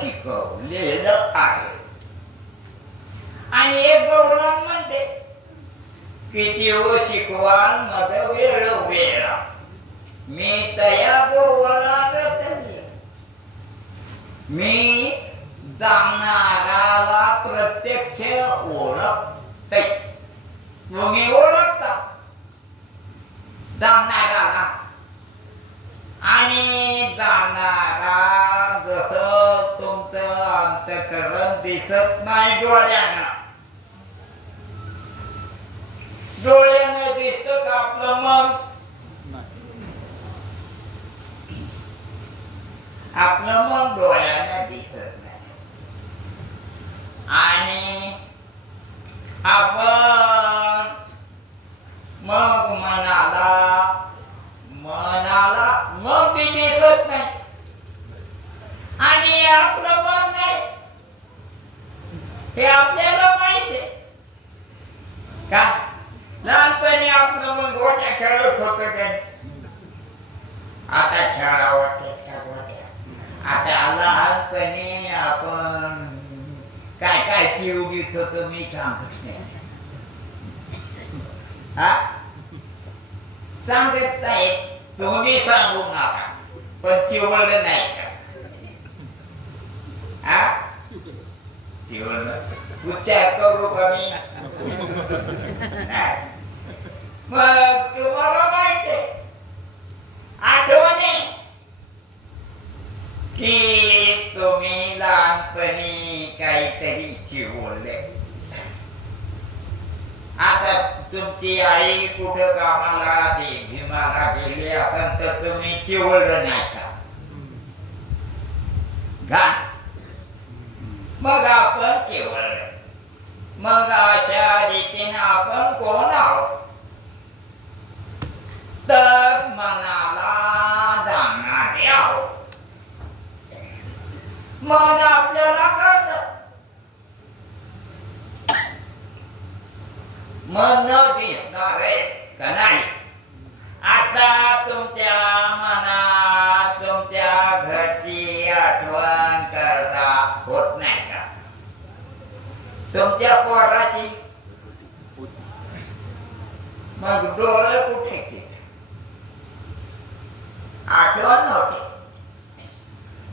शिकवलेलं आहे. आणि एक गौरव म्हणते किती हो शिकवाल मग वेळ वेळा मी तया गोवरात मी जाणाराला प्रत्यक्ष ओळखते. तुम्ही ओळखता जाणाराला आणि जाणारा जसं तुमचं अंतःकरण दिसत नाही डोळ्यानं. डोळ्यानं दिसतं का आपलं मन? आपलं मन डोळ्यानं दिसत नाही. आणि आपण मग मनाला मग बी दिसत नाही. आणि आपलं मन नाही हे आपल्याला माहिती आहे का? लहानपणी आपलं मन गोट्या खेळत होत का? आता खेळावं का गोट्या? आता लहानपणी आपण काय काय चिवडीत होतो मी सांगत नाही. हा सांगत नाही, तुम्ही सांगू नका, पण चिवडलं नाही का? हा चिवडलं उच्चार करू का मी? मग तुम्हाला माहिती आहे आठवणे की तुम्ही लहानपणी काहीतरी चिवडले. आता तुमची आई कुठं कामाला भीमाला गेली असेल तर तुम्ही चिवडलं नाही का? मग आपण चिवडलं. मग अशा रीतीने आपण कोण आहोत? तर मनाला जाणणारे आहोत. मन आपल्याला कळतं. मन न दिसणारे का नाही? आता तुमच्या मनात तुमच्या घरची आठवण करता होत नाही का? तुमच्या पोराची? मग डोळे कुठे गेले? आठवण होते.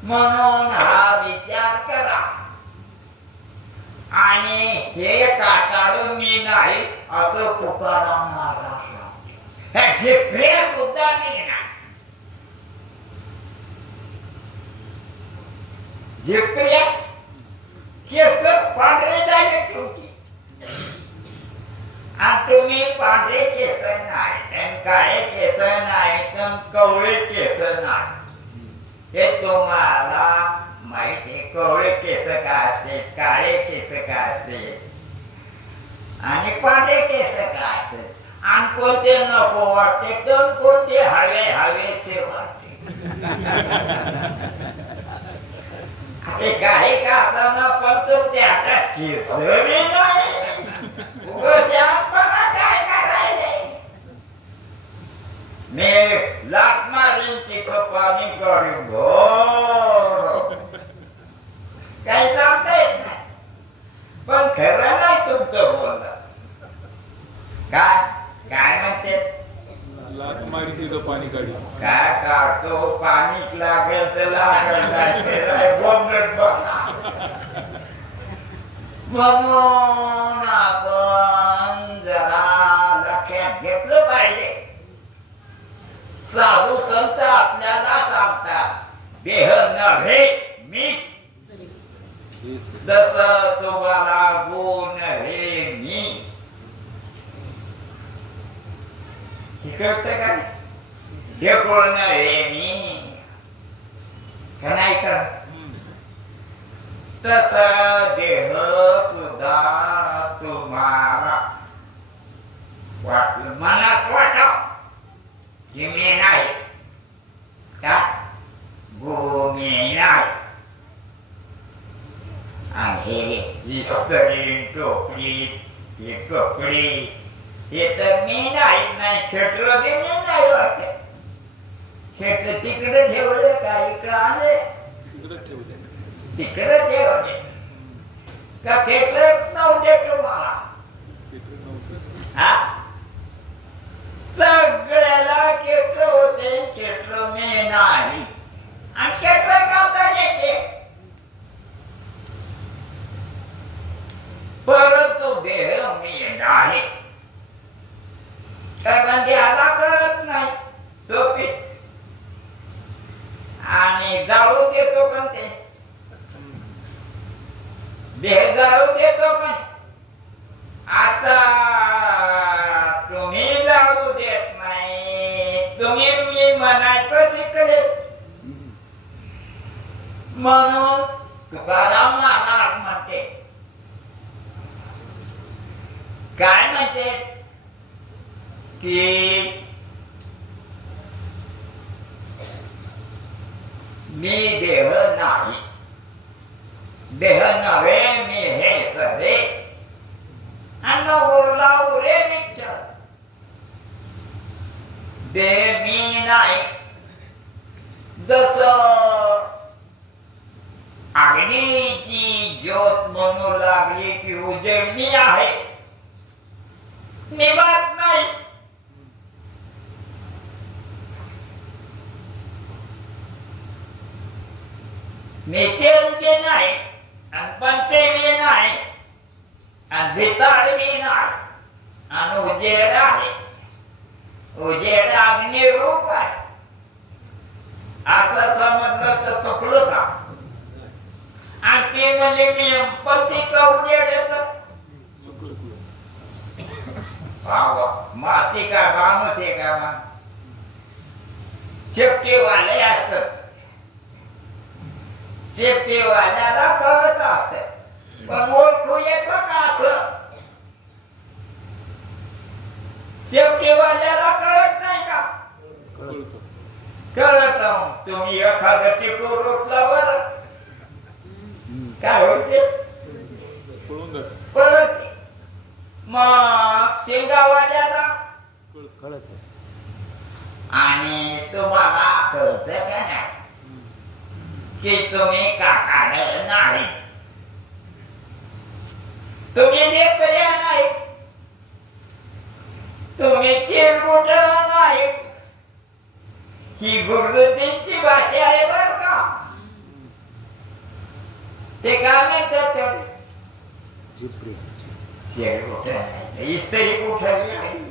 म्हणून हा विचार करा. आणि हे काटाळून मी नाही असं तुकाराम महाराज सांगते. जिभे सुद्धा मी नाही. जिभ्या केस पांढरे झाले तुमची आणि तुम्ही पांढरे केस नाही, काळे केस नाही, कवळे केस नाही. हे तुम्हाला माहिती. कवळे केस काय असते, काळे केस काय असते आणि पांढरे केस काय असते. आणि कोणते नको वाटते तर कोणते हवे हवेचे वाटते. ते काही का असताना पण तुमच्या हातात केस नाही. उगाचपणा काय करायले? मी लाट मारीन तिथं पाणी काढून काही सांगता येत नाही. पण खरं नाही तुमचं बोलणं. काय काय म्हणते? लाट मारी तिथं पाणी काढून काय काढतो? पाणीच लागेल तर लागेल. बोंबलत बसा. म्हणून आपण जरा लक्षात घेतलं पाहिजे. साधू संत आपल्याला सांगतात देह नव्हे मी. जस तुम्हाला गुण हे मी. कळत का? हे गुण हे मी का नाही कर? तस देह सुद्धा तुम्हाला वाटलं, मनात वाटाव की मी नाही का? मी नाही. आणि हे इस्त्री टोपली हे कपडे हे तर मी नाही. खेटर बी मी नाही वाटत. खेटर तिकडे ठेवले का इकडे आले? तिकडे ठेवले का खेटलं नव्हते तुम्हाला सगळ्याला खेटलं होते खेटलं मी नाही आणि खेटलं कामदाराचे परंतु देह मी नाही कारण देहाला कळत नाही झोपी आणि जाळू देतो पण ते देह जाळू देतो पण आता तुम्ही जाळू देत नाही तुम्ही मी म्हणायचं इकडे म्हणून तुकाराम महाराज म्हणते काय म्हणते की मी देह नाही देह नव्हे मी हे सरे अन्न बोलला उरे विठ्ठल देह मी नाही जसं अग्नीची ज्योत म्हणू लागली की उजेडणी आहे निवात नाही मी तेल बी नाही आणि पंते बी नाही आणि भिताड बी नाही आणि उजेड आहे उजेड अग्निरूप आहे असं समजलं तर चुकलं का आणि ते म्हणजे मी पतीचा उजेड येत माती का माणूस आहे का मग शेपटीवाले असतात शेपटीवाल्याला कळत असत पण ओळखू येतं का असं शेपटीवाल्याला कळत नाही का कळत तुम्ही एखादं टिकू रोखला बरं काय होते परत मग शेंगावाल्याला कळत आणि तुम्हाला कळत का नाही की तुम्ही काकाड नाही तुम्ही देवकर्या नाही तुम्ही चिरगुट नाही ही गुरुजींची भाषा आहे बर का ते काय म्हणतात इस्त्री कुठली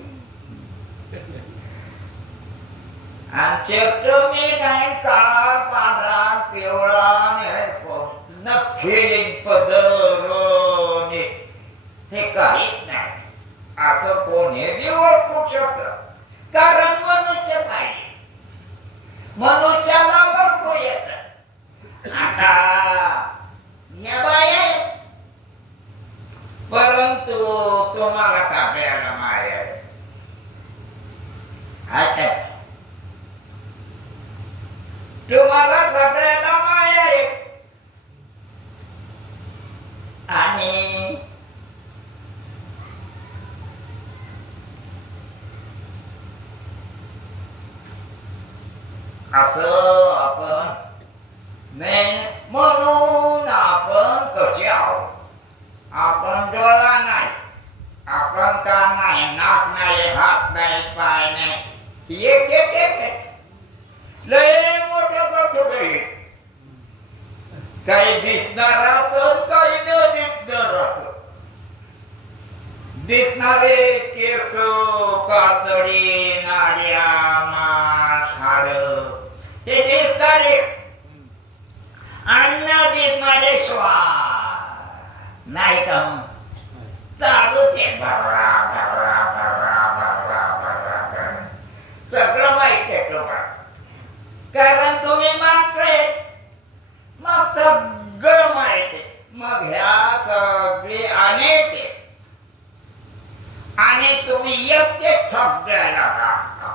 आमचे तुम्ही नाही काळा पांढरा पिवळा नखी पदर हे काहीच नाही असं कोणी बी ओळखू शकत कारण मनुष्य पाहिजे मनुष्याला ओळखू येत आता या बाया परंतु तुम्हाला सगळ्याला माया आहे तुम्हाला सगळ्याला माया आहे आणि असं आपण म्हणून आपण कसे आहोत आपण डोळा नाही आपण कान नाही नाक नाही हात नाही पाय नाही एक एक एक लय मोठं गठुड काही दिसणाराच काही न दिसणाराच दिसणारे केस कातडी नाड्या मास हाड ते दिसणारे अन्न दिसणारे श्वास नाही का मग चालू ते भरवा भरवा भरवा भरवा भरवा सगळं माहित आहे तुम्हाला कारण तुम्ही माणसं आहे मग सगळं माहित आहे मग ह्या सगळे अनेक आहे आणि तुम्ही एकटेच सगळ्याला लागता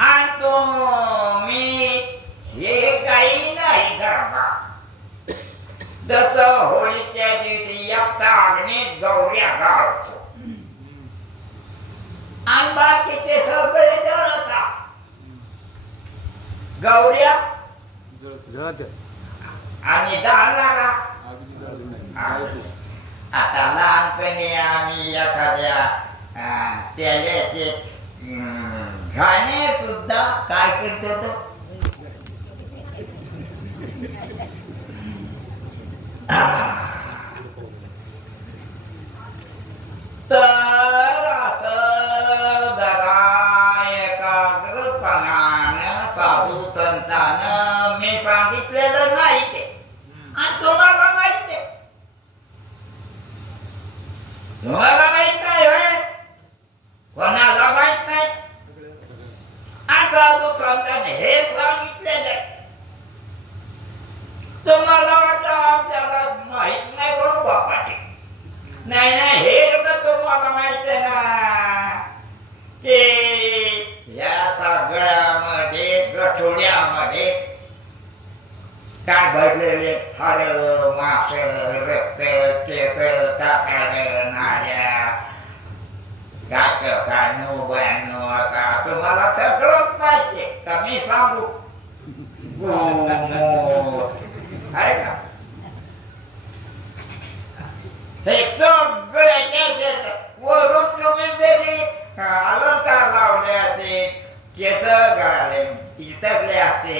आणि तुम्ही हे काही नाही करता जसं होळीच्या दिवशी एकटा अग्नीत गौऱ्या गाळतो आणि बाकीचे सगळे जळतात गौऱ्या आणि दाळणारा आम्ही झालं नाही. आता लहानपणी आम्ही एखाद्या तेल्याचे घाणे सुद्धा काय करत होतो तर असं जरा एकाग्रपणानं साधू संतानं मी सांगितलेलं नाही ते आणि तुम्हाला माहित आहे तुम्हाला माहित नाही होय कोणाला माहित नाही आणि साधू संतांनी हे सांगितलेलं तुम्हाला वाटतं आपल्याला माहित नाही करू बापाटी नाही नाही हे तुम्हाला माहित आहे ना की या सगळ्यामध्ये गठोड्यामध्ये काय भरलेले हाड मास रक्त केस कातड नाड्या काय नो ब्यानो आता तुम्हाला सगळं माहिती का मी सांगू आहे का हे सगळ्याच्या वरून तुम्ही जरी अलंकार लावले असते केस गाळले चितकले असते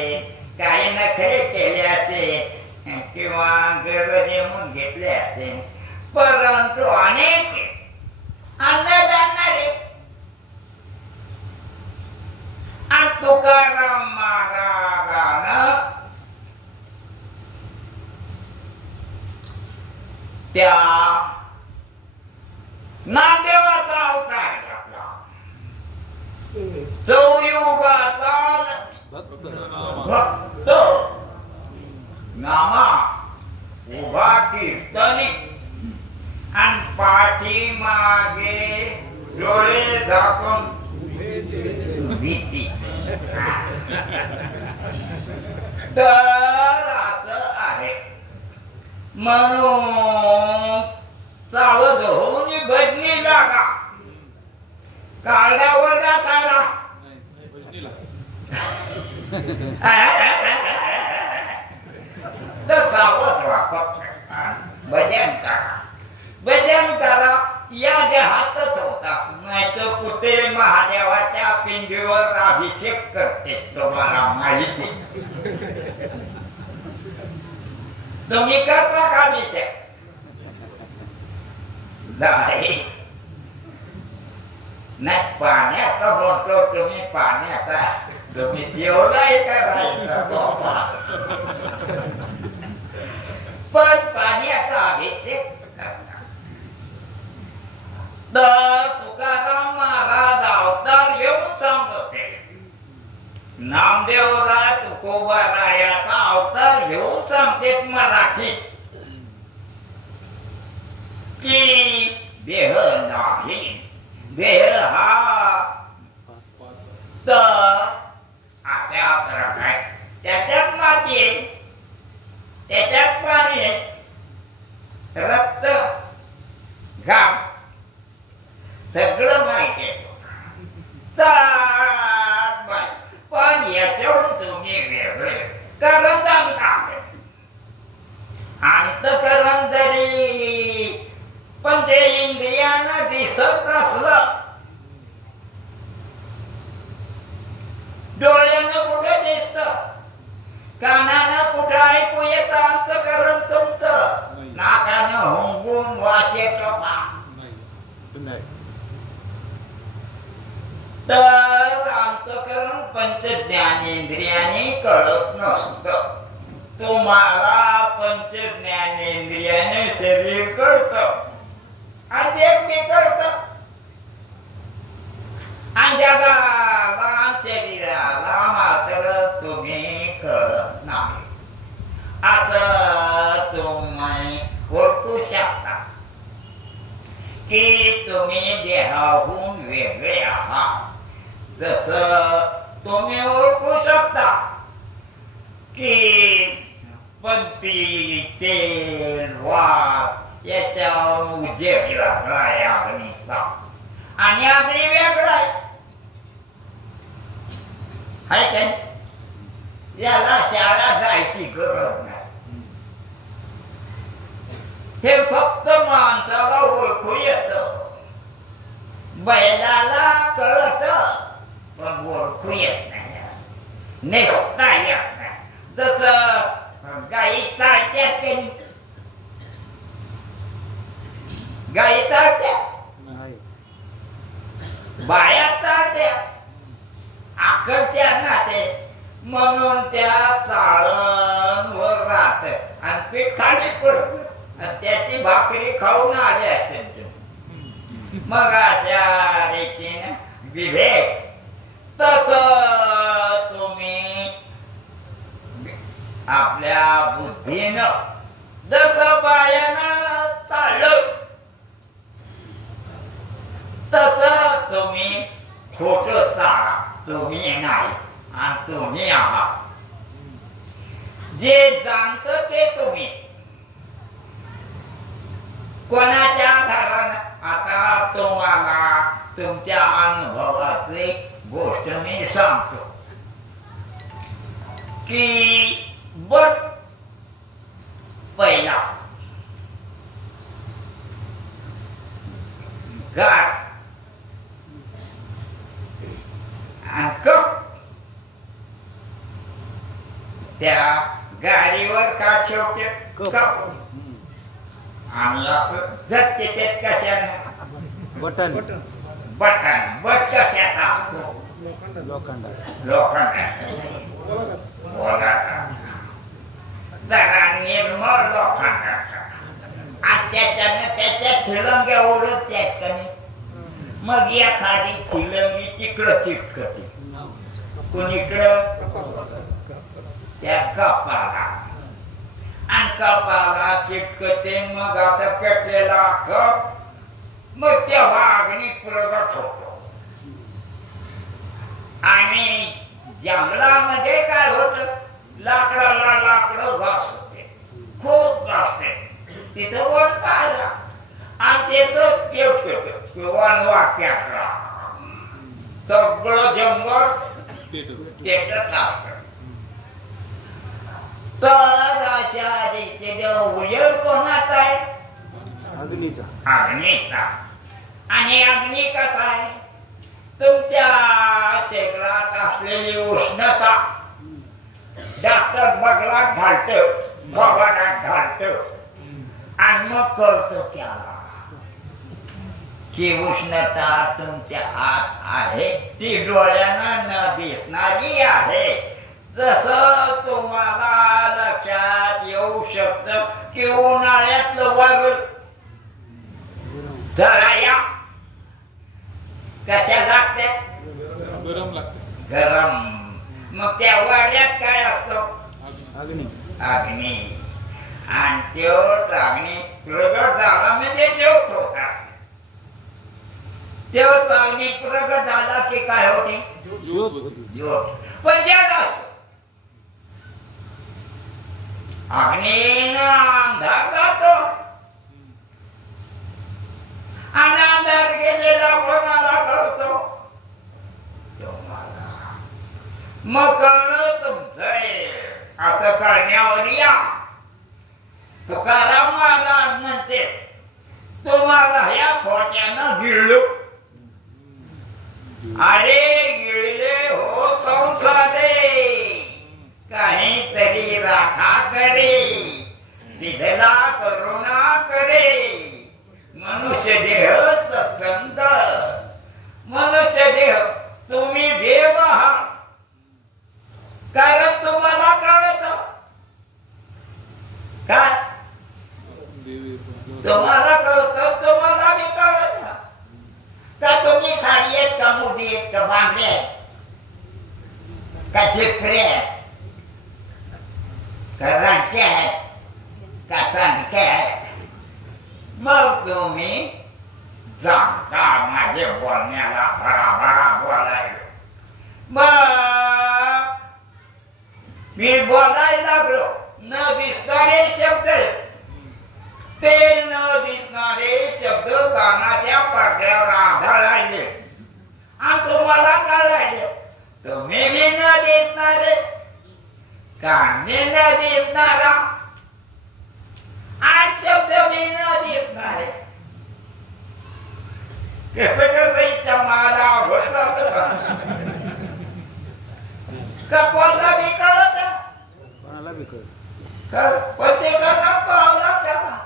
काही नखरे केले असते किंवा गर्व नेमून घेतले असते परंतु अनेक अंदाज आणणारे आणि तुकाराम महाराजानं त्या नामदेवाचा अवतार घेतला चौयुगाचा भक्त नामा उभा कीर्तनी आणि पाठीमागे डोळे झाकून भीती तर असं आहे म्हणून सावध होऊन भजनी लागा काढावर काढा तर सावध भजन करा भजन करा या देहातच होता नाही तर कुठे महादेवाच्या पिंडीवर अभिषेक करते तुम्हाला माहिती तुम्ही करता का अभिषेक नाही पाण्याचा म्हणतो तुम्ही पाण्याचा तुम्ही जेवढाही करायचा पण पाण्याचा अभिषेक करता तर तुकाराम महाराज अवतार येऊन सांगते नामदेवराय तुकोबारायाचा अवतार घेऊन सांगते मराठीत की देह नाही देह हा तर अशा प्रकारे त्याच्यात माती आहे त्याच्यात पाणी आहे रक्त घाम सगळं माहिती आहे पण याच्यावरून तुम्ही वेगळे कारण सांगता अंतकरण जरी पंचेंद्रियानं दिसत नसलं डोळ्यानं कुठे दिसत कानानं कुठे ऐकू येत अंतकरण तुमचं नाकानं हुंगून वास येतो का तर अंतकरण पंच ज्ञानेंद्रियाने कळत नसत तुम्हाला पंच ज्ञानेंद्रियाने शरीर कळत आणि ते कळत आणि जगाला शरीराला मात्र तुम्ही कळत नाही आता तुम्ही ओळखू शकता की तुम्ही देहाहून वेगळे आहात जसं तुम्ही ओळखू शकता की पंथी तेल वाद याच्या उजेड वेगळा आहे अग्नीचा आणि अग्नी वेगळा आहे काय याला शाळा जायची गरज नाही. हे फक्त माणसाला ओळखू येतं, बैलाला कळतं पण ओळखू येत नाही, नेसता येत नाही. जसं गाई चालत्यात कधी, गाई चालत्यात, बाया चालत्यात, आकडत्या नाते म्हणून त्या चाळणवर राहत आणि पीठ खाली पडत आणि त्याची भाकरी खाऊन आले असते. मग अशा रीतीने विवेक तस तुम्ही आपल्या बुद्धीनं जस बायानं चाललं तस तुम्ही खोट चाला, तुम्ही नाही आणि तुम्ही आहात. जे जाणत ते तुम्ही कोणाच्या आधारानं. आता तुम्हाला तुमच्या अनुभवाची गोष्ट मी सांगतो की बट पहिला गाड आणि कप, त्या गाडीवर का ठेवते कप आणि असं झटके त्यात कशाने बटन बटन बट कशाचा लोखंडाचा जरा निर्मळ लोखंडाचा आणि त्याच्यानं त्याच्या थिळंग्या ओढत त्यात कधी मग एखादी थिळंगी तिकडं चिटकते, कोणीकडं त्या कपाला आणि कपाला चिटकते. मग आता पेटलेला कप मग तेव्हा अग्नी प्रगट होतो आणि जंगलामध्ये काय होत, लाकडाला लाकडं घासते, खूप घासते, तिथं वन पाहिला आणि त्याच पेट वन वाक्यातला सगळं जंगल पेटत असत. तर अशा रीतीने उजेड कोणाचा आहे? अग्नीचा. अग्नीचा. आणि अग्नी कसा आहे? तुमच्या शरीरात असलेली उष्णता डॉक्टर बगलात घालत, बघाडात घालत आणि मग कळतं त्याला की उष्णता तुमच्या आत आहे, ती डोळ्यानं न दिसणारी आहे. जसं तुम्हाला लक्षात येऊ शकतं की उन्हाळ्यातलं वारं जरा या कशा लागते, गरम लागते, गरम. मग त्या वाऱ्यात काय असतं? अग्नी. अग्नी. आणि तो अग्नी प्रगट झाला म्हणजे ज्योत होता. तेव्हा अग्नी प्रगट झाला की काय होते? ज्योत. पण ज्यात असत अग्नीनं अंधार जातो आणि अंधार गेलेला कोणाला कळतो? तुम्हाला. मग कळलं तुमचं असं कळण्यावर या. तुकाराम महाराज म्हणते तुम्हाला ह्या खोट्यानं गिळलो. अरे गिळले हो संसारे, काहीतरी राखा करे, दिधला करुणा करे. मनुष्य देह सत्संग, मनुष्य देह तुम्ही देव आहात कारण तुम्हाला कळत काय? तुम्हाला कळत, तुम्हाला मी कळत का? तुम्ही साडी आहेत का, मोठी आहेत का, बांगडे आहेत का, झिपरे आहेत का, रांडके आहेत का, चांदके आहेत? मग तुम्ही जाणता माझे बोलण्याला भराभरा बोलायला. मग मी बोलायला लागलो. न दिसणारे शब्द, ते न दिसणारे शब्द कानाच्या पडद्यावर आढळले आणि तुम्हाला कळाले. तुम्ही बी न दिसणारे कांदे न दिसणारा आज शब्द मी न दिसणारे कसं कसं इच्छा मला का कोणाला बी कळत कोणाला बी कळत प्रत्येकाला पावला त्याला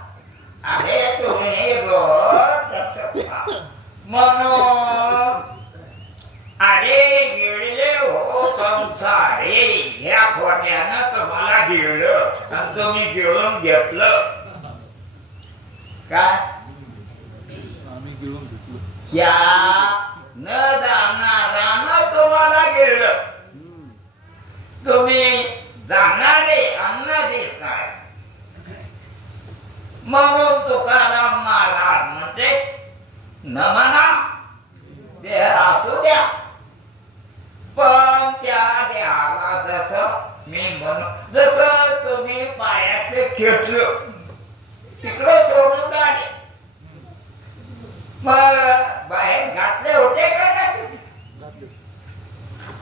आहे तुम्ही रोज म्हणून अरे गिळले हो संसारे ह्या खोट्यानं तुम्हाला गिळलं आणि तुम्ही गिळून घेतलं काय आम्ही गिळून घेतलो या न जाणारानं तुम्हाला गिळलं तुम्ही जाणारे अन्न देताय म्हणून तुकाराम महाराज म्हणते न म्हणा देह असू द्या पण त्या देहाला जसं मी म्हणून जसं तुम्ही पायातले खेचलं तिकडे सोडून जाणे मग बाहेर घातले होते का नाही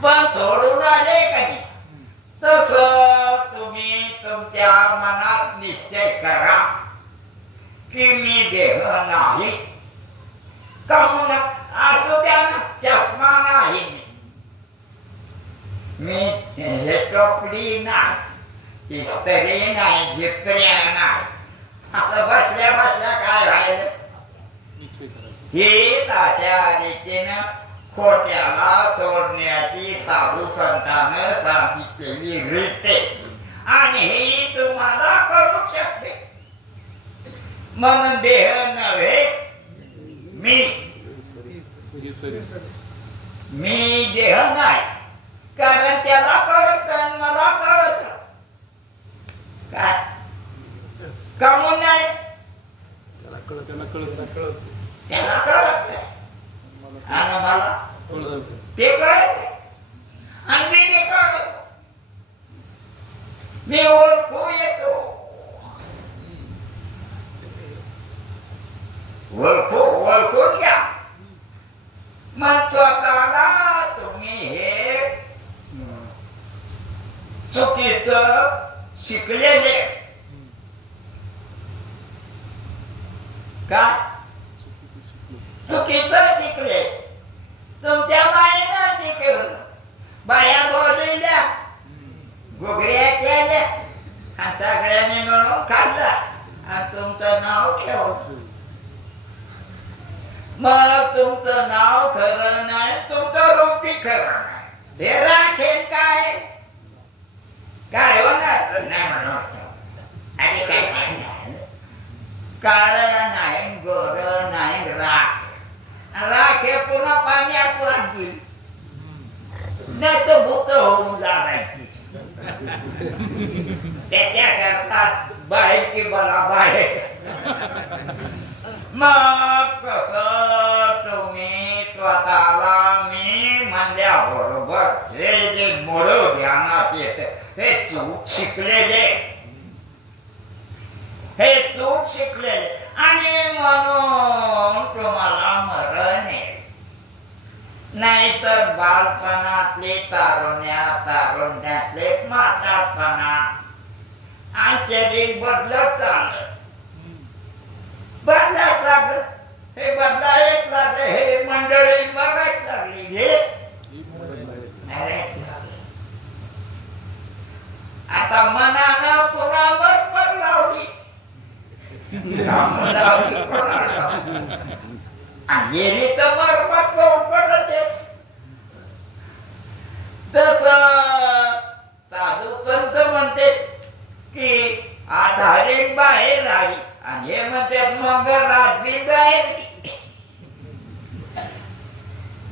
पण सोडून आले का नाही तस तुम्ही तुमच्या मनात निश्चय करा की मी देह नाही कमून असू द्या ना चष्मा नाही मी हे टोपली नाही इस्त्री नाही झिपऱ्या नाही असं बसल्या बसल्या काय राहिलं ही अशा रीतीनं खोट्याला सोडण्याची साधू संतांनं सांगितलेली रीते आणि ही तुम्हाला कळू शकते म्हणून देह नव्हे मी देह नाही कारण त्याला कळत आणि मला कळत काय कमून नाही त्याला कळत त्याला कळत नाही आणि मला ते कळत आणि मी ते कळत मी ओळखू येतो ओळखून घ्या मग स्वतःला तुम्ही हे चुकीच शिकलेले का चुकीचं शिकले तुमच्या बाईनं शिकवलं बाया बोलल्या घुगऱ्या केल्या आणि सगळ्यांनी मिळून खाल्ला आणि तुमचं नाव ठेवलं मग तुमचं नाव खरं नाही तुमचं रूप बी खरं नाही हे राखेन काय काय होणार नाही म्हणून आणि काय काळ नाही गोर नाही राख हे पुन्हा पाण्यात वाढतील नाही तर भूत होऊन जायची त्याच्या करता बाहेर की मला बाहेर मग कस तुम्ही स्वतःला मी म्हणल्याबरोबर हे जे मूळ ध्यानात येते हे चूक शिकलेले आणि म्हणून तुम्हाला मरण आहे नाहीतर बालपणातले तारुण्यातले म्हातारपणा आणि शरीर बदलत चाललं बदलाच लागलं हे बदलायच लागलं हे मंडळी बघायच लागली हे आता मनानं पुन्हा मत लावली गेली तर मरमत चौकटच तस साधू संत म्हणते की आधारे बाहेर आली आणि हे म्हणते मग रात्री बाहेर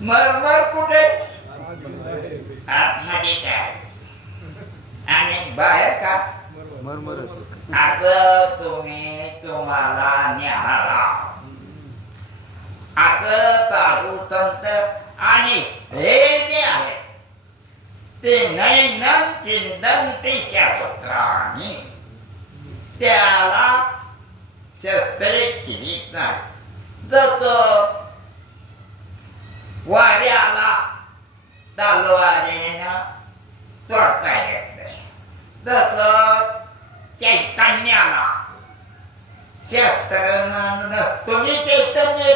मरमर कुठे आतमध्ये काय आणि बाहेर का मरमरच आता तुम्ही तुम्हाला न्याहाळा आता साधू संत आणि हे जे आहे ते नैनं चिंतन्ति शास्त्राणि त्याला शस्त्रे चिरीत नाही जसं वाऱ्याला तलवारीनं तोडता येत नाही जसं चैतन्याला शस्त्र तुम्ही चैतन्य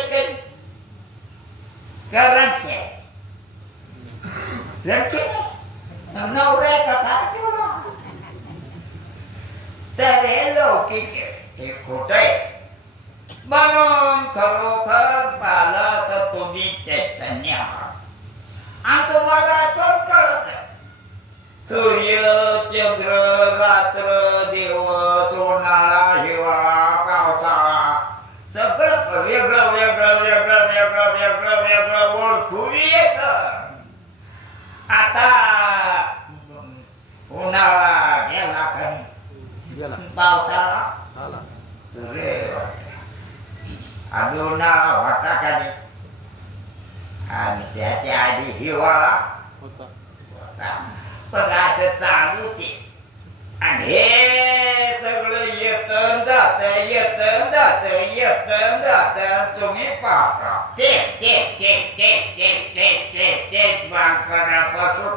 करंट नवरे कथा तर हे लौकिक हे खोट आहे म्हणून खरोखर पाहिलं तर तुम्ही चैतन्य आहात आणि तुम्हाला तो कळत सूर्य चंद्र रात्र दिवस उन्हाळा हिवाळा पावसाळा सगळं वेगळं वेगळं वेगळं वेगळं वेगळं वेगळं ओळखू येत आता उन्हाळा गेला का पावसाळा आला सूर्य आणि उन्हाळा होता का नाही आणि त्याच्या आधी हिवाळा होता पण असं चालू ते आणि हे सगळं येतं जात येतं जात येतं जात तुम्ही पाहता ते ते ते ते ते ते ते ते बालपणापासून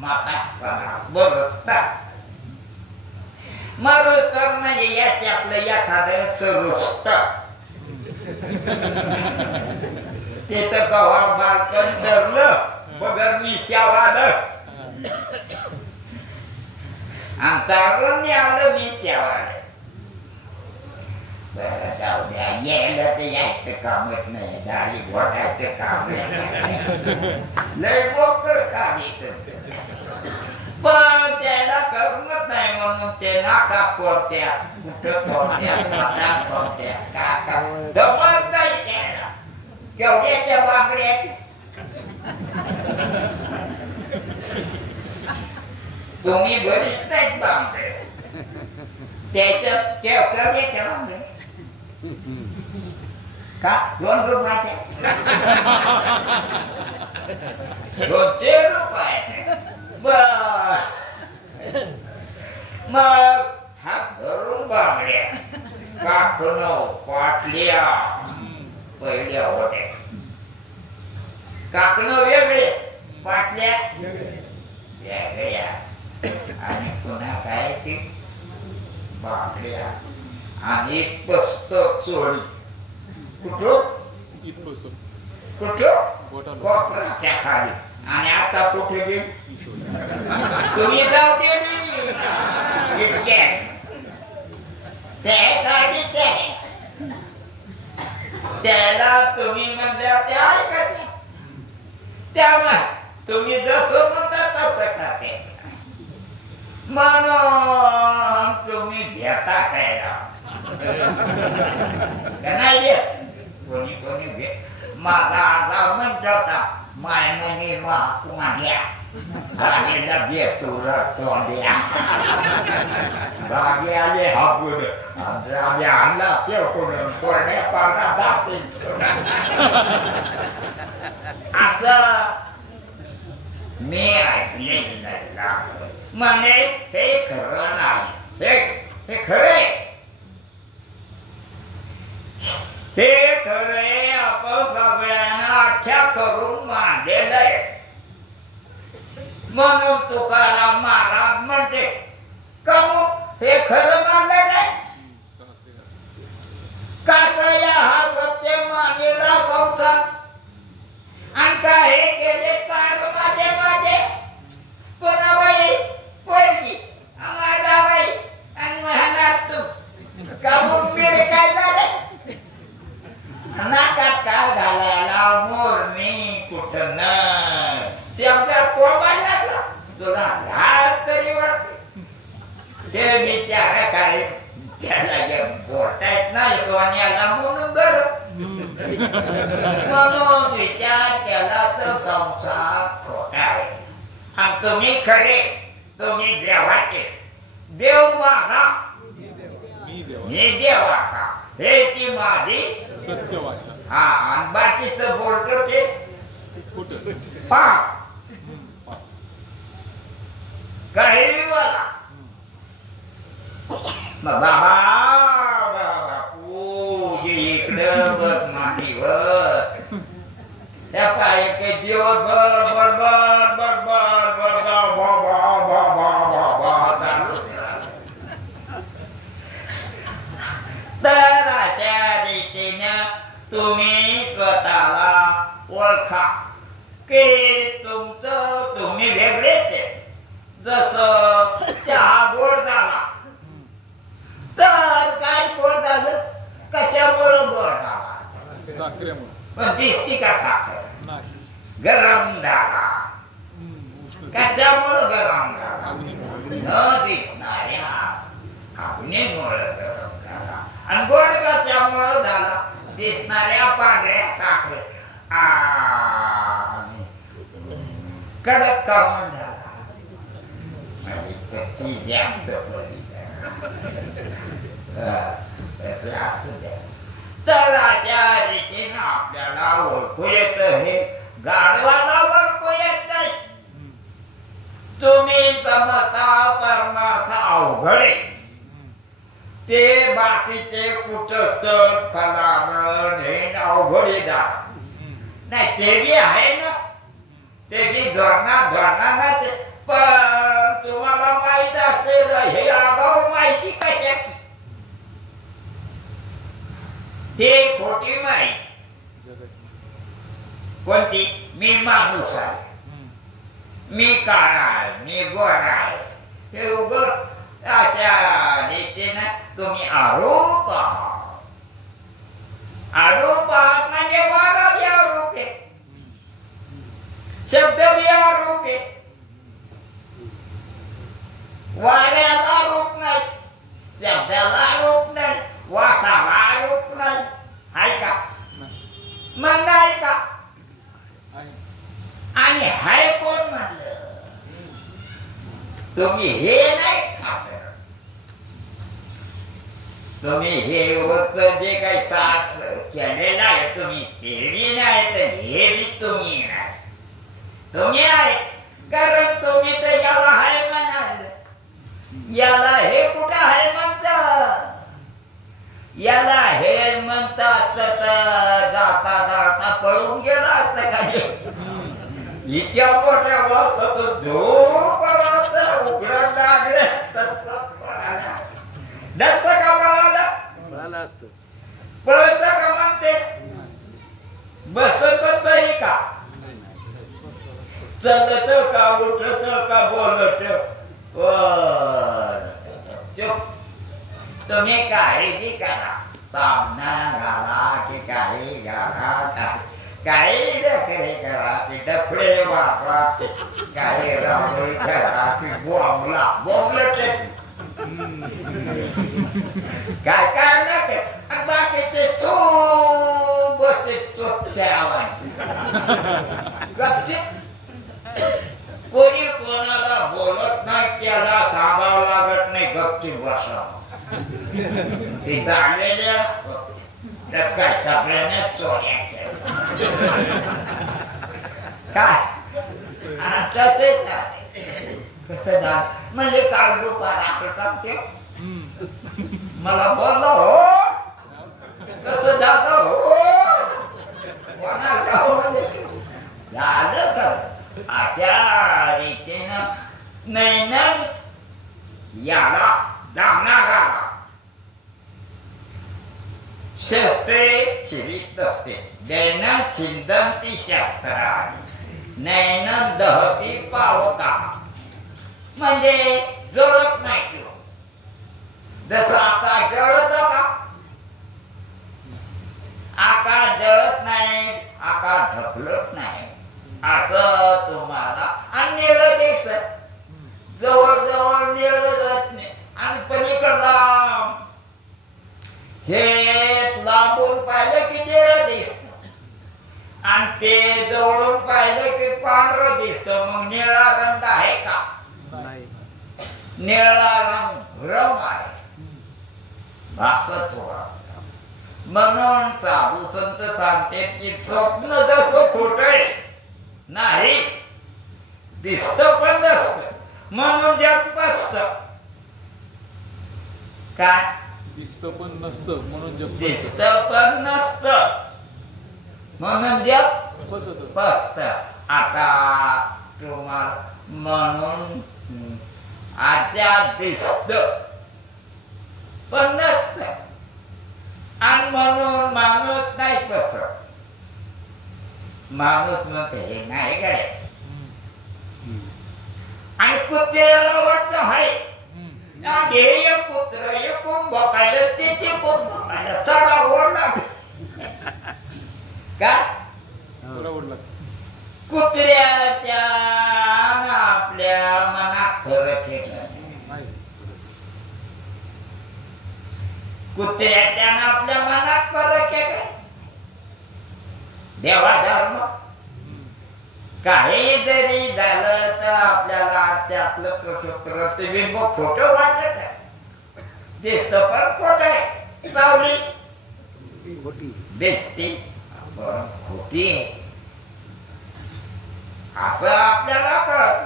म्हातारपणा बरसतात मरुस्तर म्हणजे याच्यातलं एखादं सरुस्त ते तर कवा बालपण सरलं बगर मी शावालं आमच्यावर आलं मी त्यावर बरं जाऊ द्या यायला तर यायचं कामच नाही दाढी घोटायचं काम लय मोकर काम येत पण त्याला करूनच नाही म्हणून ते नाका कोणत्या कुठं कोणत्या हातात कोणत्या काका जमत नाही त्याला केवढ्याच्या बांगड्याची तुम्ही बरीच नाहीत बांगडे त्याच्यात केवढ्याच्या बांगडे का 2 रुपयाचे 200 रुपयाचे मग हात धरून बांगड्या काकणं पाटल्या पहिल्या होत्या काकणं वेगळे पाटल्या वेगळ्या आणि पुन्हा काय ती बांगड्या आणि पुस्तक चोळी कुठं कोपराच्या खाली आणि आता कुठे गेली तुम्ही जाऊ दे इतक्या ते गाडी त्याला तुम्ही म्हणल्या त्या ऐकत त्यामुळे तुम्ही जसं म्हणता तसं करते म्हणून तुम्ही घेता काय नाही घेत कोणी कोणी घेत माझा आजा म्हणत होता मायने माझ्या गाडीला घेतो तोंड्या गाडी आले हापून आम्ही आणला फेकून कोरड्या पाडा दाखवी असं मी ऐकलेलं म्हणे हे खरं नाही हे खरे हे खरे आपण सगळ्यांना आख्या करून मांडलेलंय म्हणून तुकाराम महाराज म्हणते कमू हे खरं मानलं नाही कासया हा सत्य मानेला संसार आणि काय केले तार माझे माझे पुन्हा बाई पोरगी आम्हाला बाई आणि म्हणणार तू कामून मिळे काय झाले नाकात काय घालायला मोरणी कुठं न शब्दात कोंबायला लागला तुला घाल तरी वाटते ते बिचारा काय त्याला बोलतायत नाही सोन्याला म्हणून बरं म्हणून विचार केला तर संसार खोटा आहे आणि तुम्ही खरे तुम्ही देवाचे देव माझा मी देवाचा हे ती माझी सत्यवाचा हा आणि बाकीचं बोलतो ते पाप काही वाला बाबा बापू इकडं बघ मांडीवर त्या पाय दिवस बर बर बर बर बर बर बर बर बर बर बर तुम्ही स्वतःला ओळखा की तुमचं तुम्ही वेगळेच आहे. जसं चहा गोड झाला तर काय गोड झालं, कशामुळं गोड झाला, साखरेमुळे पण दिसती का साखर, नाही. गरम झाला, कशामुळं गरम झाला, न दिसणाऱ्या अग्नीमुळं गरम झाला. आणि गोड कशामुळं झाला, दिसणाऱ्या पांढऱ्या साखर कडक काढून झाला. ती जास्त पडली असू द्या. तर अशा रीतीनं आपल्याला ओळखू येत, हे गाढवाला ओळखू येत नाही. तुम्ही समता परमार्थ अवघडे ते बाकीचे कुठं सण फलानं हे अवघडे जा नाही, ते बी आहे ना, ते बी धोरणानं ते. पण तुम्हाला माहित असेल हे आगाऊ माहिती कशाची, ते खोटी माहिती. कोणती, मी माणूस आहे, मी काळा आहे, मी गोरा आहे, हे उघड अशा रीतीनं तुम्ही आरोप आहात. आरोप आहात म्हणजे वारा बी आरोप आहे, शब्द बी आरोप आहे. वाऱ्याला आरोप नाही, शब्दाला आरोप नाही, वासाला आरोप नाही, आहे का, मग नाही का. आणि हाय कोण म्हणलं, तुम्ही हे नाही खात, तुम्ही हे वरच जे काही साथ केलेलं आहे तुम्ही ते बी नाही, तर हे बी तुम्ही नाही, तुम्ही आहे. कारण तुम्ही तर याला हाय म्हणाल, याला हे कुठं आहे म्हणतात, याला हे म्हणतात तर जाता जाता पळून गेला असतं का, इतक्या मोठ्या वासात झोप उघडं लागलं नसतं का, पळाला असतं, पळत का म्हणते, बसत तरी का, चलत का, उठत का, बोलत. तुम्ही काळजी करा, सामना घाला की काही घाला, काही डखरे करा की डफडे वापरा, काही रांगोळी करा की बोंबलत काय काय नका. बाकीचे चूप बसते चोपच्या कोणी कोणाला बोलत नाही, त्याला सांगावं लागत नाही, गपचूप बसावं. ते चाललेल्या त्याच काय सगळ्यांना चोऱ्या काय तसेच कसं जा म्हणजे काल दुपार टाकते मला बोललो हो कसं जात हो झालं तर अशा रीतीनं नैनन याला दामणाराला शस्त्रे शिरीत असते, दैनन छिंदंती शास्त्राने, नैनन दहती पावता, म्हणजे जळत नाही किंवा जसं आकाश जळत का, आकाश जळत नाही, आकाश ढकलत नाही, असं तुम्हाला आणि निळं दिसत, जवळ जवळ निळं जात नाही. आणि पलीकडला हे लांबून पाहिलं की निळं दिसत आणि ते जवळून पाहिलं की पांढरं दिसत, मग निळा रंग आहे का, निळा रंग भ्रम आहे, भासत थोडा. म्हणून साधू संत सांगते की स्वप्न जसं खोट नाही, दिसत पण नसत, म्हणून जग बसत. काय दिसत पण नसतं म्हणून जग दिसत पण नसत म्हणून जग बसत. आता तुम्हाला म्हणून आजच्या दिसत पण नसत आणि म्हणून माणूस नाही बसत. माणूस म्हणते हे नाही गड्या. आणि कुत्र्याला वाटतं हाय ध्येय पुत्र एकूण बघायला त्याचे कोण बघायला चढा ओढला का कुत्र्याच्या आपल्या मनात फरक आहे. कुत्र्याच्या आपल्या मनात फरक आहे का? देवा धर्म काही जरी झालं तर आपल्याला आपलं कसं प्रतिबिंब खोटं वाटत दिसत पण खोट आहे. सावली दिसते पण खोटी आहे असं आपल्याला कळत.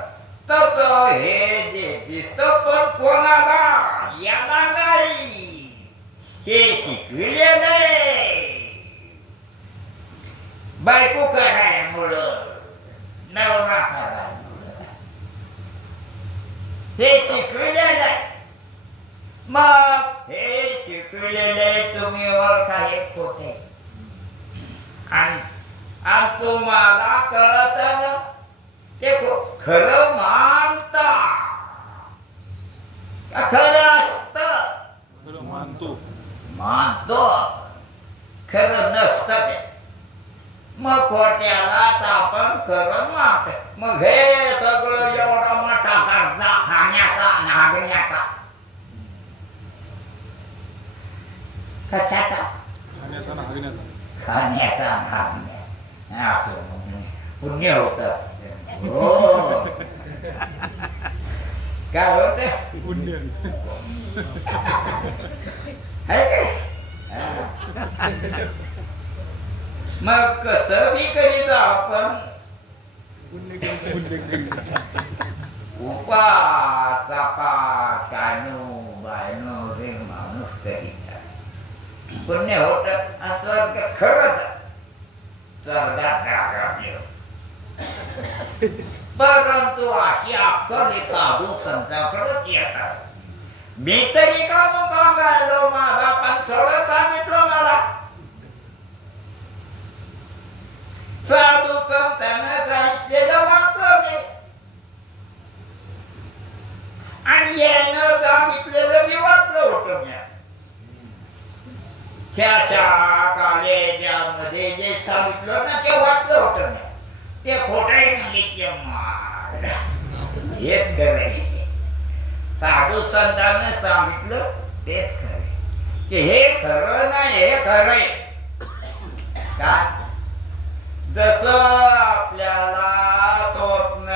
तसं हे जे दिसत पण कोणाला याला नाही हे शिकविले नाही. बायको करायमुळं नवरा करायमुळं हे शिकविलेलं आहे. मग हे शिकविलेले तुम्ही ओळखा हे खोटे आणि तुम्हाला कळत ना ते खरं मानता खरं असत मानतो खरं नसत ते. मग खोट्यालाच आपण खरं मानतो. मग हे सगळं एवढा मोठा गरजा खाण्याचा नागण्याचा कशाचा खाण्याचा नागण्या असं पुण्य होत. हो काय होत पुण्य मग कसं बी करीत आपण उपास तपास कानू बायनो हे माणूस करीत पुण्य होत आणि स्वर्ग खरंच स्वर्गात रागावले. परंतु अशी अक्कल साधू संतांकडेच येतात. मी तरी का मग सांगायलो मा बापान थोडं सांगितलं मला. साधू संतांना सांगितलेलं वाटलं मी आणि यानं सांगितलेलं मी वाटलं होतं. मी कॉलेजामध्ये जे सांगितलं ना ते वाटलं होतं मी ते खोटंही म्हणले हेच खरे. साधू संतांना सांगितलं तेच खरे की हे खरं नाही हे खरंय. का जसं आपल्याला स्वप्न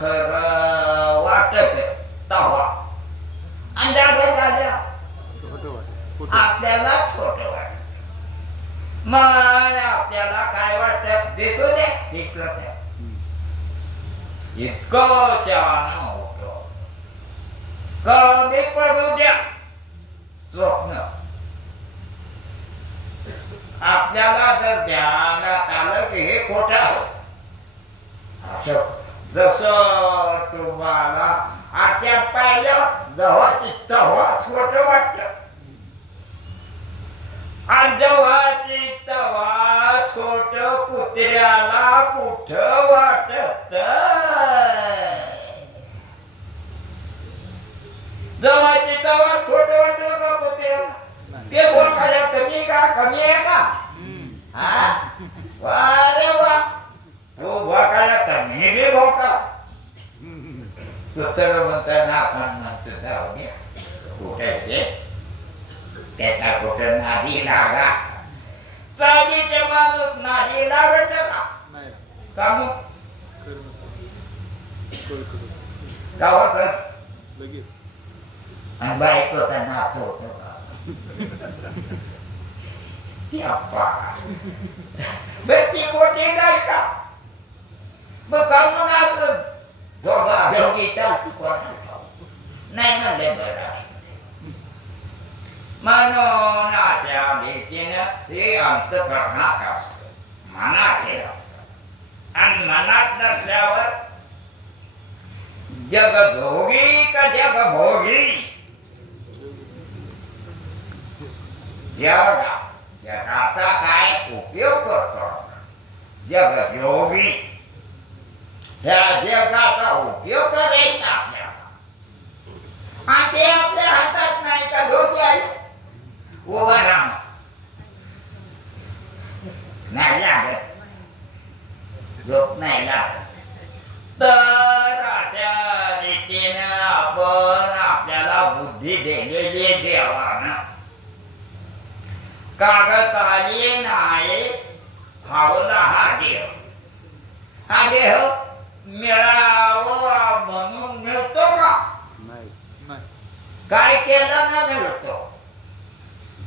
खरं वाटत तवा अंदाज आपल्याला खोटं वाटत. मग आपल्याला काय वाटत दिसू दे दिसलं त्या इतकं छान होतो कमी पडू द्या स्वप्न. आपल्याला जर ध्यानात आलं की हे खोटं असं जसं तुम्हाला आत्या पाहिलं जवळची तेव्हाच खोटं वाटलं आणि जेव्हाची तेव्हाच खोटं कुत्र्याला कुठं वाटत. जवळची तेव्हाच खोटं वाटलं का कुत्र्याला? ते बोलणाऱ्या कमी का कमी आहे का? अरे वा तो भोकाला कमी बी भोका कुत्र म्हणताना आपण म्हणतो जाऊ द्या कुठे त्याचा कुठं नादी लागा. चालीचे माणूस नादी लागत का मग गावात लगेच आणि बायको तर नाचवतो व्यक्ती कोठे नाही का मग म्हणून असं जोडा जोगी चालती कोणा नाही म्हणले बरं मनोनाच्या भीतीनं ते अंतःकरणात असतं मनाचे आणि मनात नसल्यावर जगभोगी का जगभोगी जगाचा काय उपयोग करतो जगयोगी ह्या जगाचा उपयोग करायचा आपल्याला आणि ते आपल्या हातात नाही का धोके आले उभं राहणं नाही लागत झोप नाही लागत तर अशा रीतीनं आपण आपल्याला बुद्धी दिलेली देवानं कागदाली नाही फावला हा देह मिळावं म्हणून मिळतो का काय केलं न मिळतो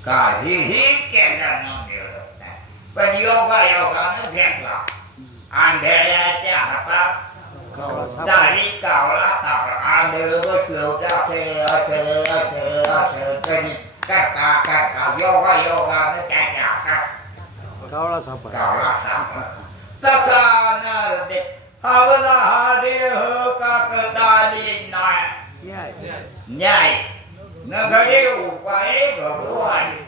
काहीही केलं न मिळत नाही पण योगानं भेटला आंधळ्याच्या हातात दाढी कावळा सापडा आंधळ बसलो तरी करता करता योगानं त्याच्या हातात कावळा सापडा तसा नर दे हवला हा देह काकदाली न्याय न घडे उपाय घडू आले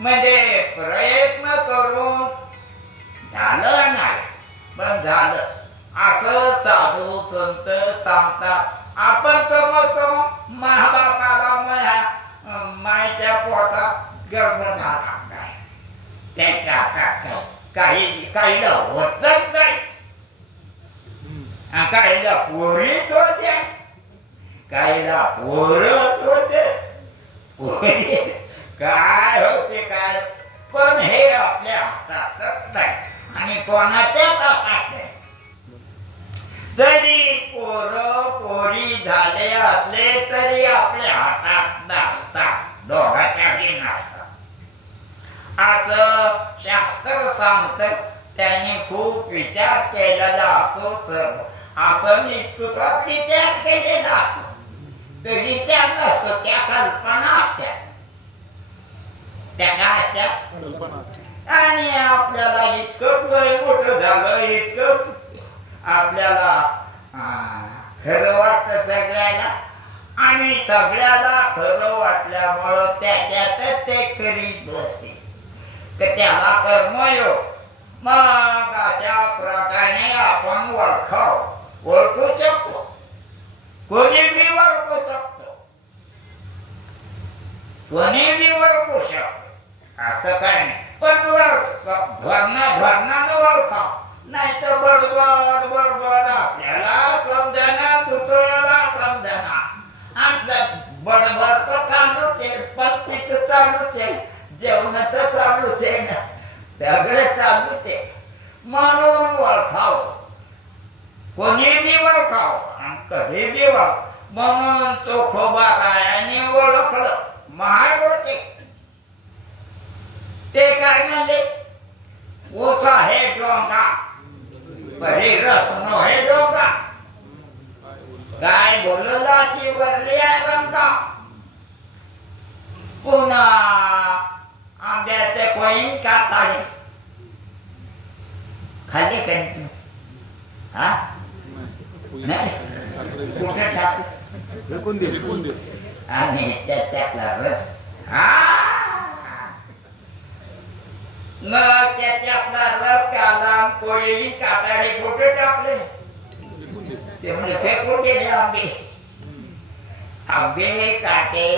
म्हणजे प्रयत्न करून झालं नाही पण झालं असं साधू संत सांगतात आपण समजतो महाबापाला मायच्या पोटात गर्भ झाला काय त्याच्या काहीला होतच नाही काहीला पोरीच होत्या काहीला पोरच होते काय होते काय पण हे आपल्या हातातच नाही आणि कोणाच्या हातात नाही जरी पोरी झाले असले तरी आपल्या हातात नसतात दोघाच्याही नसतात असं शास्त्र सांगतं त्यांनी खूप विचार केलेला असतो सर्व आपण इतका विचार केलेला असतो तो विचार नसतो त्या कल्पना असत्या त्या काय असत्या आणि आपल्याला इतकं वय मोठं झालं इतकं आपल्याला खरं वाटतं सगळ्याला आणि सगळ्याला खरं वाटल्यामुळं त्याच्यातच ते करीत बसते तर त्याला कर्मयोग मग अशा प्रकारे आपण ओळखू शकतो कोणी बी ओळखू शकतो कोणी बी ओळखू शकतो असं काय नाही पण धरणानं ओळखा नाही तर बडबड आपल्याला समजना दुसऱ्याला समजना बडबड तर चालूच आहे पत्ती तर चालूच आहे जेवण तर चालूच आहे ना सगळं चालूच आहे म्हणून ओळखावं कोणी बी ओळखावं आणि कधी बी ओळख म्हणून चोखोबा रायाने ओळखलं महाग होते ते काय म्हणले ओसा हे डोंगा परी रस नो हे डोंगा काय बोललाची वरली रंगा पुन्हा आंब्याचे कोईन काताळे खाल्ले का तू हा नाही कुठे टाकू आणि त्याच्यातला रस मग त्याच्यातला रस काढला कोळी काताडे कुठे टाकले ते म्हणजे फेकून गेले आंबे काटे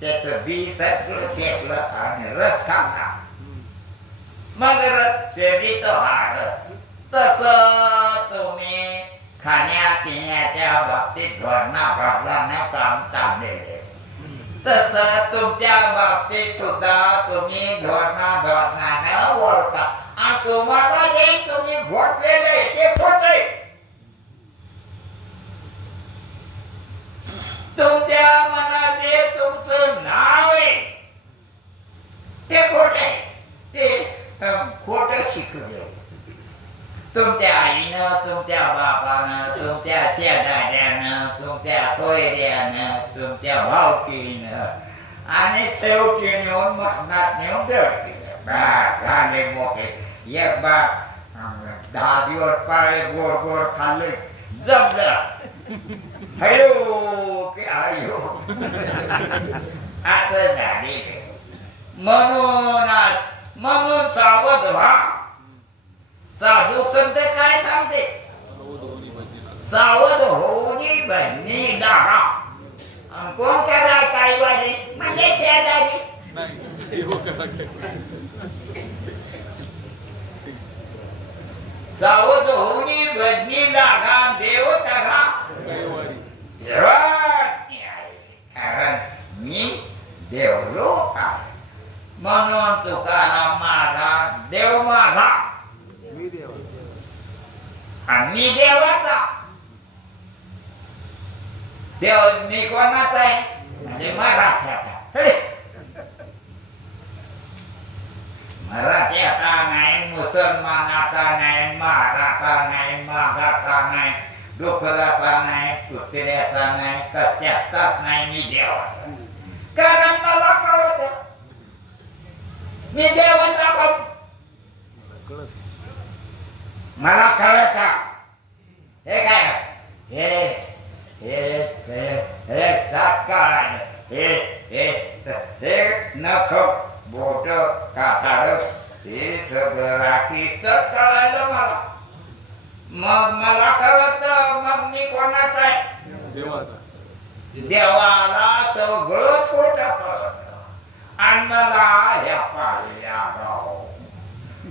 त्याचं बी सगळं फेकलं आणि रस खाल्ला मग रस ते तो हा रस तस तुम्ही खाण्यापिण्याच्या बाबतीत धोरणानं काम चाललेले तस तुमच्या बाबतीत सुद्धा तुम्ही धोरणानं ओळखा आणि तुम्हाला जे तुम्ही घोटलेले ते खोटे तुमच्या मनात तुमचं नाव आहे ते खोटे ते खोट शिकवले तुमच्या आईनं तुमच्या बापानं तुमच्या शेजाऱ्यानं तुमच्या सोयऱ्यानं तुमच्या भावकीनं आणि शेवटी नेऊन मसनात नेऊन झाले मोठे एक बार 10 दिवस पाळे गोड गोड खाल्ले जमलं हयो की आयो असं झाले म्हणून सावध व्हा साधू संत काय सांगते सावध होऊनी बहिणी दारा कोण कराय काय वाजे म्हणजे शेजारी सावध होऊनी बहिणी दारा देव करा कारण मी देवलोक आहे म्हणून तुकाराम महाराज देव माझा आणि देवाचा देव मी कोणाचा आहे म्हणजे मराठ्याचा मराठ्याचा नाही मुसलमानाचा नाही महाराचा नाही मागाचा नाही डोकराचा नाही कुत्र्याचा नाही कशाचाच नाही मी देवाचा कारण मला कळत मी देवाचा मला कळत हे काय हे हे हे हे साकार हे हे हे नख बोट कातार हे सगळं राखी तर कळायला मला मग मला कळत मग मी कोणाचा आहे देवाचा देवाला सगळं छोट करत आणि मला ह्या पाहिल्या गाव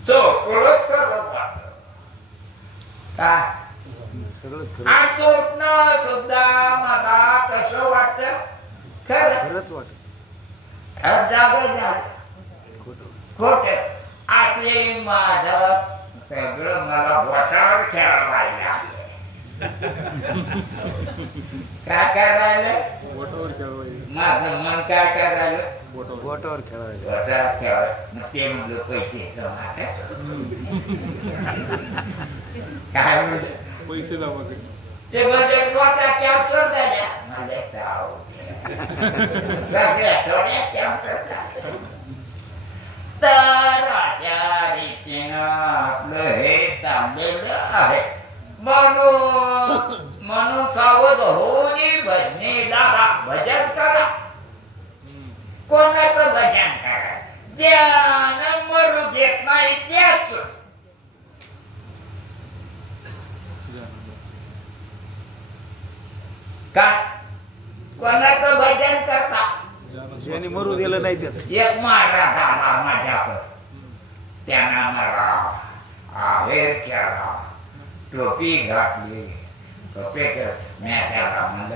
सगळंच करत काय आणि सुटणं सुद्धा मला कसं वाटत खरंच वाटत खोट असे माझं सगळं मला बोटावर खेळवायला काय करायला माझं मन काय करायला बोटावर खेळायला बोटावर खेळायला मग ते म्हणलं पैसे काय म्हणलं पैसे दावा ते म्हणजे वाटा कॅन्सर झाल्या मला जाऊ सगळ्या थोड्या कॅन्सर झाल्या तर अशा रीतीनं आपलं हे चाललेलं आहे म्हणून सावध होऊनी भजनी दारा भजन करा कोणाचं भजन करा ज्यानं मरू देत नाही त्याच काय कोणाचं भजन करता ज्याने मरू दिलं नाही त्याच एक महाराज आला माझ्याकडं त्यांना मला आहेर केला टोपी घातली कपडे मी त्याला म्हणलं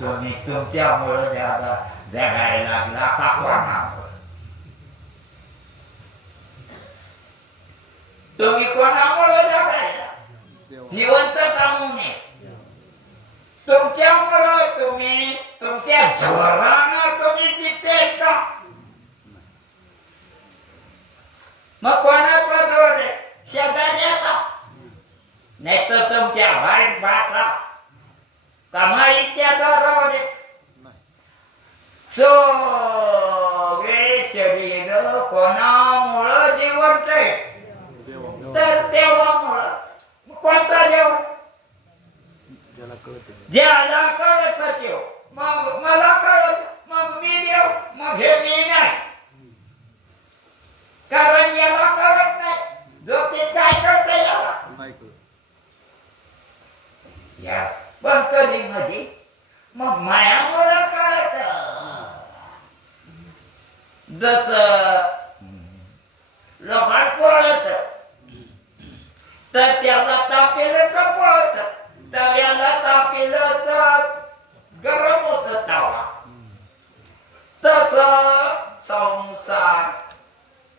तुम्ही तुमच्यामुळं जगायला लागला का कोणामुळं तुम्ही कोणामुळं जगायला जिवंत कामू नये तुमच्यामुळं तुम्ही तुमच्या जोरानं तुम्ही जिथे का मग कोणाचा जोर आहे शेजाऱ्याचा नाही तर तुमच्या वाईट भाषा कमाईच्या जोरावर सगळे शरीर कोणामुळं जिवंत आहे तर देवामुळं कोणता देव ज्याला कळत देव मग मला कळत मग मी देव मग हे मी नाही कारण याला कळत नाही जो ते काय करते याला या पण कधी मध्ये मग मायामुळं कळत जस लोकांना पळत तर त्याला तापेलं का पळत तव्याला तापेलं तर गरम होत तवा तस संसार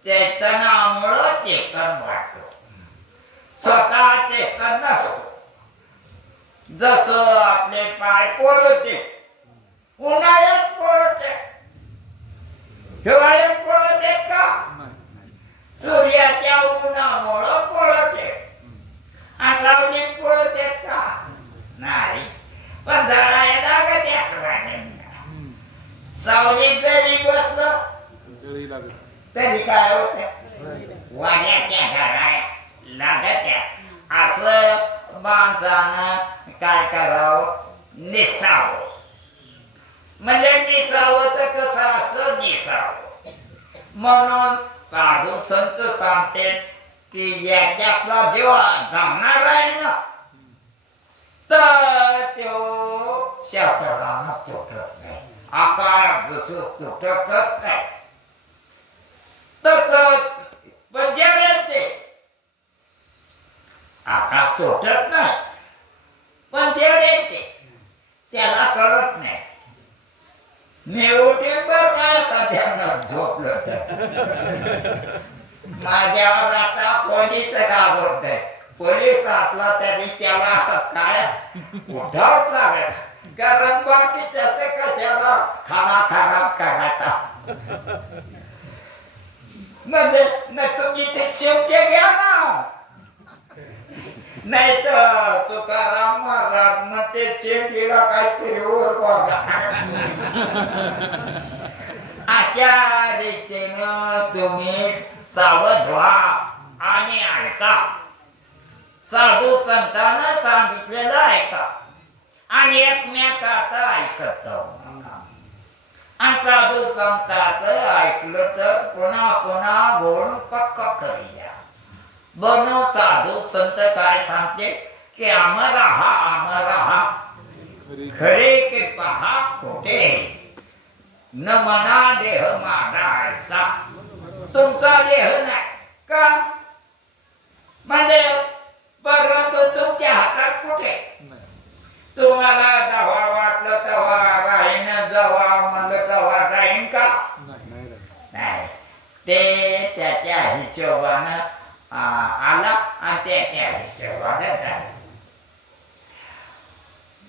चेतनामुळं चेतन वाटतो स्वतः चेतन नसतो जस आपले पाय पोळते उन्हाळ्यात पोळते हिवाळ्यात पोळते का सूर्याच्या उन्हामुळं पोळते सावलीत पोळते का नाही पण जळायला लागत सावलीत जरी बसलं तरी काय होत वाड्याच्या घराय लागत असं माणसानं काय करावं निसावं म्हणजे निसावं तर कसं असं निसावं म्हणून साधू संत सांगते की याच्यातला जेव्हा जाणार आहे ना तर तो शास्त्राला तुटत नाही. आकार जसं तुटतच नाही तसं पंजाबेत ते आकाश तुटत नाही पण ते त्याला कळत नाही. मी उठेल बर काय सध्या झोपलं माझ्यावर आता पोलीस घाबरतय. पोलीस असला तरी त्याला काय उठाव लागेल कारण बाकीच्या ते कशाला खाना खराब करायचा म्हणजे तुम्ही ते शेवटे घ्या ना नाही तर तुकाराम महाराज मग ते शेवटीला काहीतरी वर बघा. अशा रीतीनं तुम्ही सावध व्हा आणि ऐका. साधू संतांना सांगितलेलं ऐका आणि एकमेकाचं ऐकत जाऊ नका. आणि साधू संतांचं ऐकलं तर पुन्हा पुन्हा बोलून पक्क करूया. बनो साधू संत काय सांगते की अमर रहा खरे के पहा खोटे न मना देह माझा ऐसा. तुमचा देह नाही का म्हणजे परंतु तुमच्या हातात कुठे. तुम्हाला दवा वाटलं तेव्हा राहीन जवा म्हणलं तेव्हा राहीन का नाही. ते त्याच्या हिशोबानं आला आणि त्याच्या हिशोबानं झालं.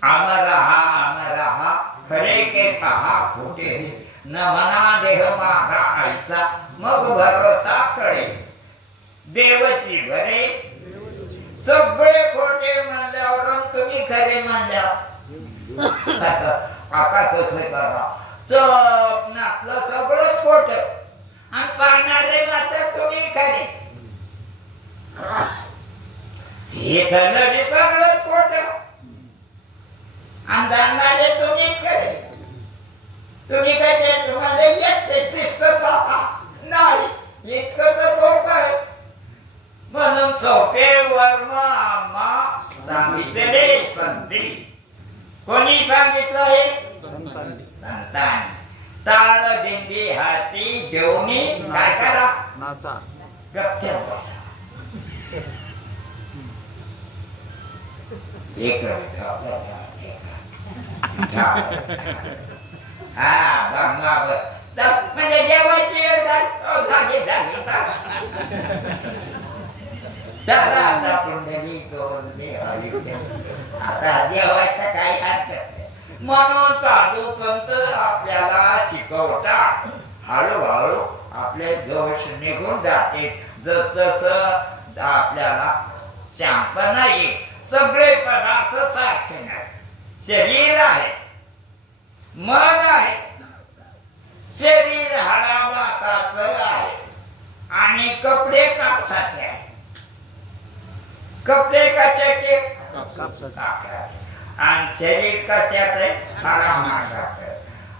अमर रहा खरे के पहा खोटे न मना देह माझा ऐसा. मग भरोसा कळे देवची भरे सगळे खोटे म्हणल्यावर तुम्ही खरे म्हणल्यावर आता कसं करा. स्वप्नातलं सगळंच खोट आणि पाहणारे मात्र तुम्ही खरे. हे धनले सगळंच खोट आणि जाणणारे तुम्हीच खरे. तुम्ही कसे तुम्हाला येते दिसत नाही इतकं तर सोपं आहे. म्हणून सोपे वर्म आम्हा सांगितले संधी. कोणी सांगितलं हे संतांनी. ताळ दिंडी हाती घेऊन काय करा नाचा. एक हा बंगावर म्हणजे जेवायची वेळ झाली आता पुंडली आता जेवायचं काही हरकत नाही. म्हणून साधू संत आपल्याला शिकवतात. हळूहळू आपले दोष निघून जाते. जस आपल्याला शांतपणा येईल. सगळे पदार्थ सारखे नाही. शरीर आहे मन आहे. शरीर हाडामासाचं आहे आणि कपडे कापसाचे आहे. कपडे कशाचे आणि शरीर कशाचे हाडामासाचं.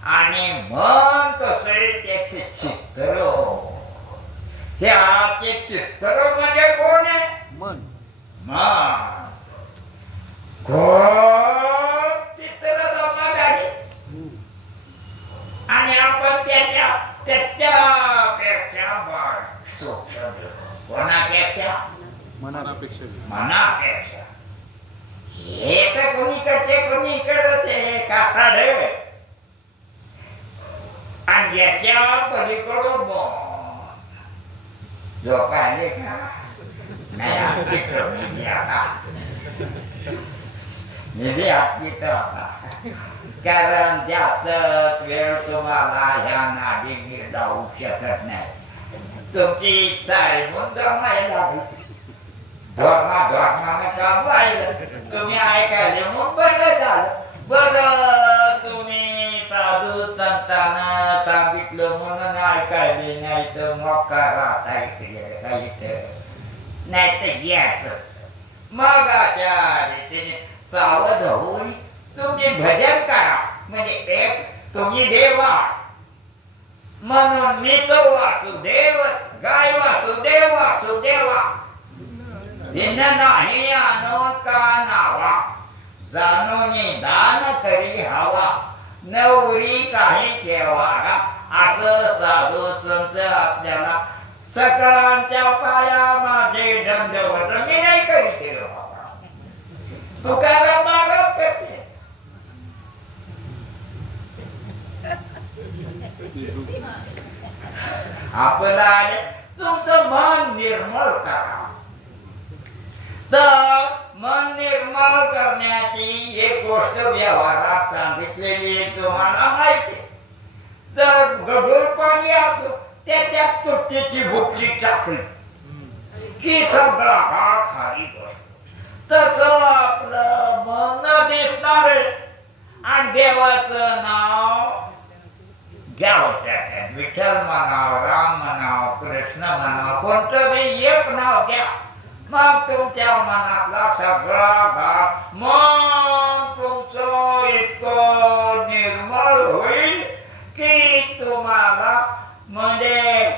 आणि मन कसे त्याचे चित्र. ह्याचे चित्र म्हणजे कोण आहे मन. मन चित्र जमा झाले आणि आपण त्याच्यापेक्षा सूक्ष्म कोणापेक्षा मनापेक्षा. हे तर कोणी कसे कोणी इकडं ते काकाड आणि ज्याच्या पलीकडून झोपायले का नाही. आपली कमी आता निधी आपली कारण जास्त वेळ तुम्हाला ह्या नाडीने जाऊ शकत नाही. तुमची इच्छा आहे म्हणून जमायला लागली. धोरणानं काम राहिलं तुम्ही ऐकायले म्हणून बरं झालं. बरं तुम्ही साधू संतांना सांगितलं म्हणून ऐकायले नाही तर मग करा काही नाही तर घ्यायचं. मग अशा रीतीने सावध होऊन तुम्ही भजन करा. म्हणजे एक तुम्ही देवा म्हणून मी तो वासुदेव गाय वासुदेव वासुदेवा भिन्न नाही आणून का नावा जाणून दान करी हवा नवरी काही ठेवारा असं साधू संत आपल्याला सकळांच्या पाया माझे दंडवत मी नाही करीत तुकाराम महाराज करते आपला तुमचं मन निर्मळ करा तर मन निर्मळ करण्याची एक गोष्ट व्यवहारात सांगितलेली तुम्हाला माहिती तर गढूळ पाणी असतो त्याच्यात तुटकीची भुकली टाकली की सगळा हा खाली बसतो तसं आपलं मन दिसणार आणि देवाचं नाव घ्यावं त्याच्यात विठ्ठल म्हणाव राम म्हणाव कृष्ण म्हणाव कोणतं बी एक नाव घ्या मग तुमच्या मनातला सगळा भाग मन तुमचं इतकं निर्मळ होईल की तुम्हाला म्हणजे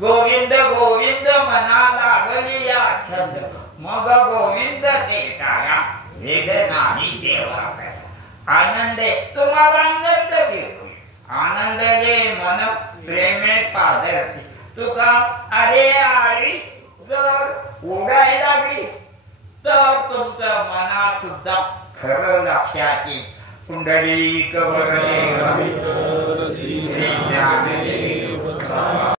गोविंद गोविंद म्हणा लागली या छंद मग गोविंद ते टाळा वेद नाही देवा आनंदे तुम्हाला आनंद होईल आनंदले मन प्रेमे पादरते तुका अरे आळी जर उडायला लागली तर तुमच्या मनात सुद्धा खरं लक्षात येईल कुंडली कवरले